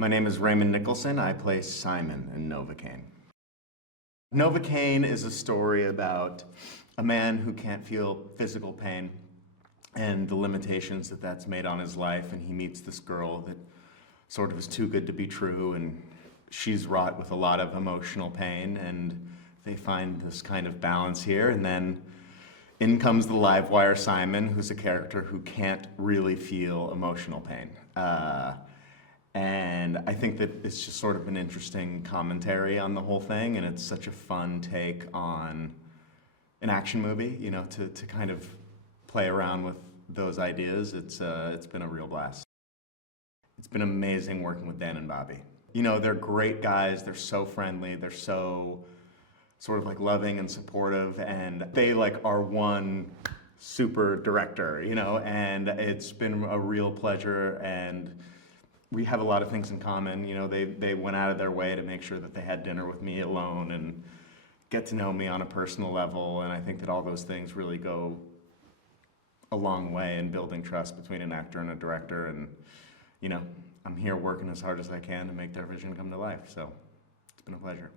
My name is Raymond Nicholson. I play Simon in Novocaine. Novocaine is a story about a man who can't feel physical pain and the limitations that that's made on his life, and he meets this girl that sort of is too good to be true, and she's wrought with a lot of emotional pain, and they find this kind of balance here, and then in comes the live wire Simon, who's a character who can't really feel emotional pain. And I think that it's just sort of an interesting commentary on the whole thing, and it's such a fun take on an action movie, you know, to kind of play around with those ideas. It's been a real blast. It's been amazing working with Dan and Bobby. You know, they're great guys, they're so friendly, they're so sort of like loving and supportive, and they like are one super director, you know, and it's been a real pleasure, and we have a lot of things in common. You know, they went out of their way to make sure that they had dinner with me alone and get to know me on a personal level, and I think that all those things really go a long way in building trust between an actor and a director, and you know, I'm here working as hard as I can to make their vision come to life, so it's been a pleasure.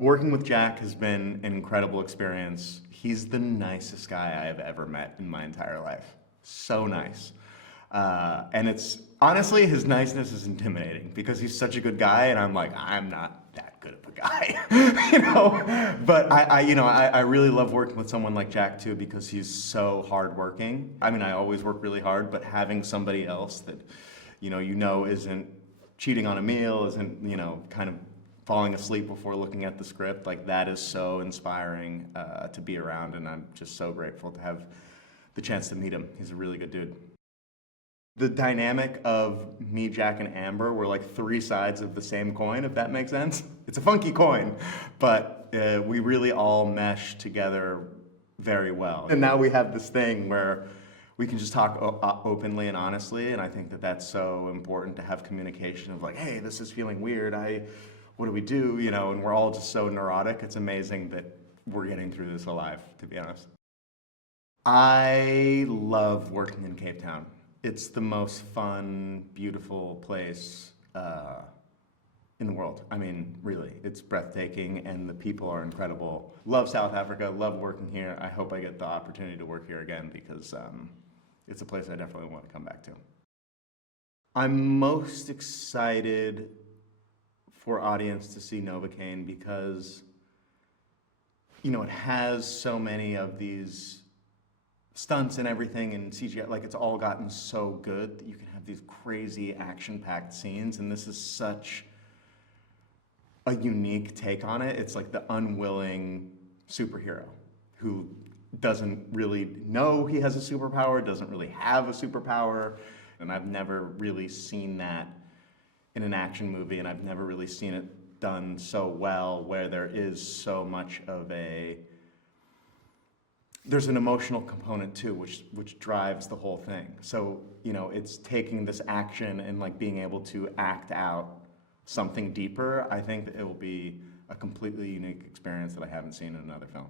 Working with Jack has been an incredible experience. He's the nicest guy I have ever met in my entire life. So nice. And it's, honestly, his niceness is intimidating because he's such a good guy, and I'm like, I'm not that good of a guy, you know? But I really love working with someone like Jack too, because he's so hardworking. I mean, I always work really hard, but having somebody else that, you know, isn't cheating on a meal, isn't, you know, kind of falling asleep before looking at the script, like that is so inspiring to be around, and I'm just so grateful to have the chance to meet him. He's a really good dude. The dynamic of me, Jack, and Amber were like three sides of the same coin, if that makes sense. It's a funky coin, but we really all mesh together very well. And now we have this thing where we can just talk openly and honestly, and I think that that's so important, to have communication of like, hey, this is feeling weird, what do we do, you know, and we're all just so neurotic. It's amazing that we're getting through this alive, to be honest. I love working in Cape Town. It's the most fun, beautiful place in the world. I mean, really, it's breathtaking, and the people are incredible. Love South Africa, love working here. I hope I get the opportunity to work here again, because it's a place I definitely want to come back to. I'm most excited for audience to see Novocaine because, you know, it has so many of these stunts and everything and CGI, like it's all gotten so good that you can have these crazy action-packed scenes, and this is such a unique take on it. It's like the unwilling superhero who doesn't really know he has a superpower, doesn't really have a superpower, and I've never really seen that in an action movie, and I've never really seen it done so well, where there is so much of there's an emotional component too, which drives the whole thing. So, you know, it's taking this action and like being able to act out something deeper. I think that it will be a completely unique experience that I haven't seen in another film.